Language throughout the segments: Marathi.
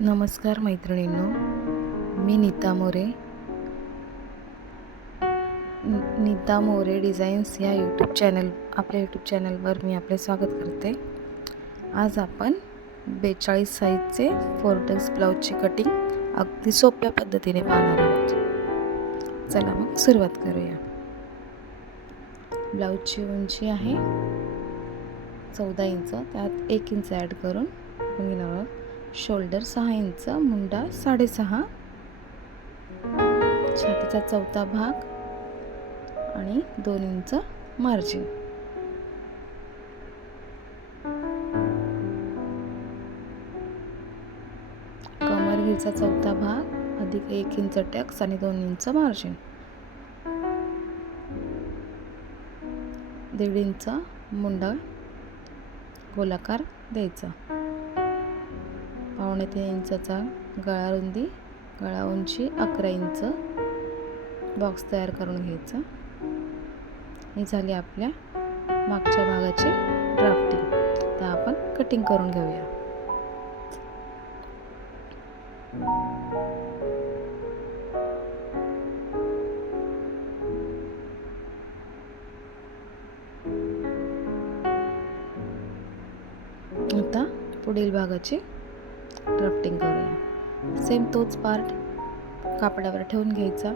नमस्कार मैत्रिणींनो मी नीता मोरे. नीता मोरे डिझाईन्स ह्या यूट्यूब चॅनल आपल्या यूट्यूब चॅनलवर मी आपले स्वागत करते. आज आपण बेचाळीस साईजचे फोर्टक्स ब्लाऊजची कटिंग अगदी सोप्या पद्धतीने पाहणार आहोत. चला मग सुरुवात करूया. ब्लाऊजची उंची आहे चौदा इंच त्यात एक इंच ॲड करून घेणार आहोत शोल्डर सहा इंच मुंडा साडेसहा. छातीचा चौथा भाग आणि दोन इंच मार्जिन कमरगीरचा चौथा भाग अधिक एक इंच टॅक्स आणि दोन इंच मार्जिन दीड इंच मुंडा गोलाकार द्यायचा. पावणे तीन इंचाचा गळा रुंदी गळा उंची अकरा इंच. बॉक्स तयार करून घ्यायचा. ही झाली आपल्या मागच्या भागाची ड्राफ्टिंग तर आपण कटिंग करून घेऊया. आता पुढील भागाची क्राफ्टिंग करूया. सेम तोच पार्ट कापडावर ठेवून घ्यायचा.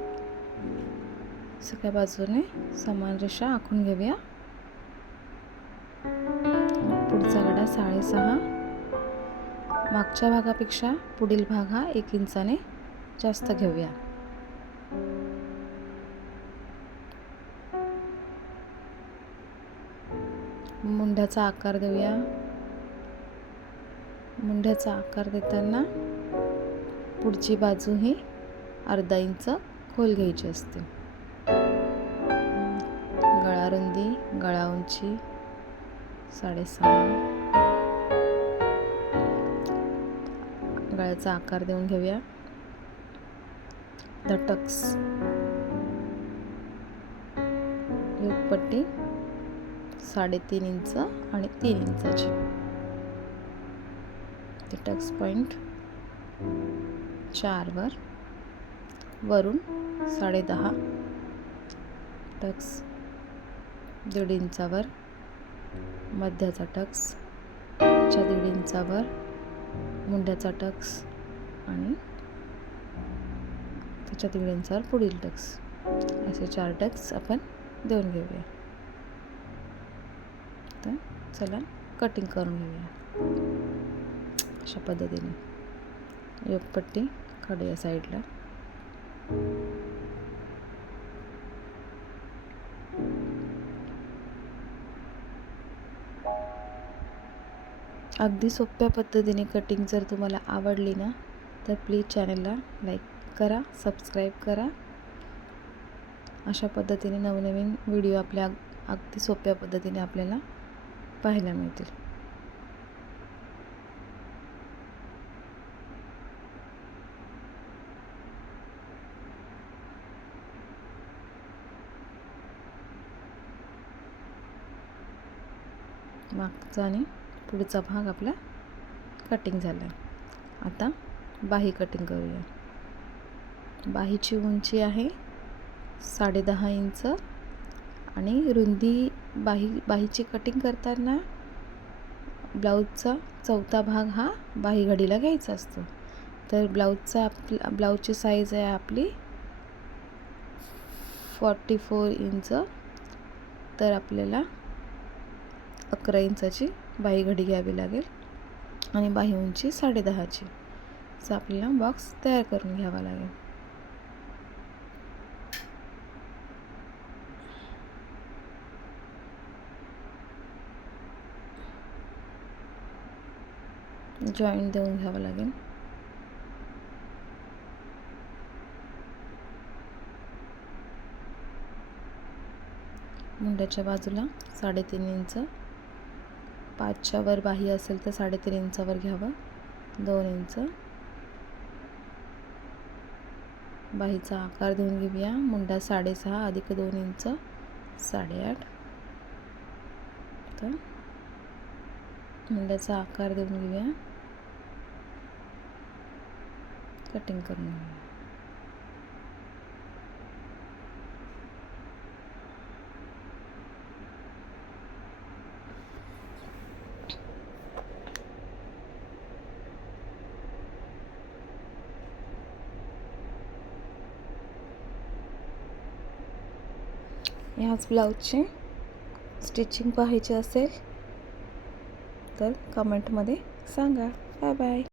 सगळ्या बाजूने समान रेषा आखून घेऊया. पुढचा गडा साडेसहा. मागच्या भागापेक्षा पुढील भाग हा एक इंचाने जास्त घेऊया. मुंड्याचा आकार देऊया. मुंड्याचा आकार देताना पुढची बाजू ही अर्धा इंच खोल घ्यायची असते. गळा रुंदी गळा उंची साडेसहा. गळ्याचा आकार देऊन घेऊया. धटक्स पट्टी साडेतीन इंच आणि तीन इंचाची. ते टक्स पॉईंट चारवर. वरून साडेदहा. टक्स दीड इंचावर मध्याचा टक्स च्या दीड इंचावर मुंड्याचा टक्स आणि त्याच्या दीड इंचावर पुढील टक्स. असे चार टक्स आपण देऊन घेऊया. तर चला कटिंग करून घेऊया. अशा पद्धतीने. योगपट्टी काढू या साईडला. अगदी सोप्या पद्धतीने कटिंग जर तुम्हाला आवडली ना तर प्लीज चॅनलला लाईक करा सबस्क्राईब करा. अशा पद्धतीने नवनवीन व्हिडिओ आपल्या अग- अगदी सोप्या पद्धतीने आपल्याला पाहायला मिळतील. मागचा आणि पुढचा भाग आपला कटिंग झाला आहे आता बाही कटिंग करूया. बाहीची उंची आहे साडेदहा इंच आणि रुंदी बाही बाहीची कटिंग करताना ब्लाऊजचा चौथा भाग हा बाही घडीला घ्यायचा असतो. तर ब्लाऊजचा आपला ब्लाऊजची साईज आहे आपली फॉर्टी फोर इंच. तर आपल्याला अकरा इंचाची बाही घडी घ्यावी लागेल आणि बाही उंची साडेदहाची असं आपल्याला बॉक्स तयार करून घ्यावा लागेल. जॉईंट देऊन घ्यावं लागेल. मुंड्याच्या बाजूला साडेतीन इंच पाचच्या वर बाही असेल तर साडेतीन इंचावर घ्यावं. दोन इंच. बाहीचा आकार देऊन घेऊया. मुंडा साडेसहा अधिक दोन इंच साडेआठ. तर मुंड्याचा आकार देऊन घेऊया. कटिंग करून घेऊया. ह्याच ब्लाऊजची स्टिचिंग पाहायची असेल तर कमेंटमध्ये सांगा. Bye bye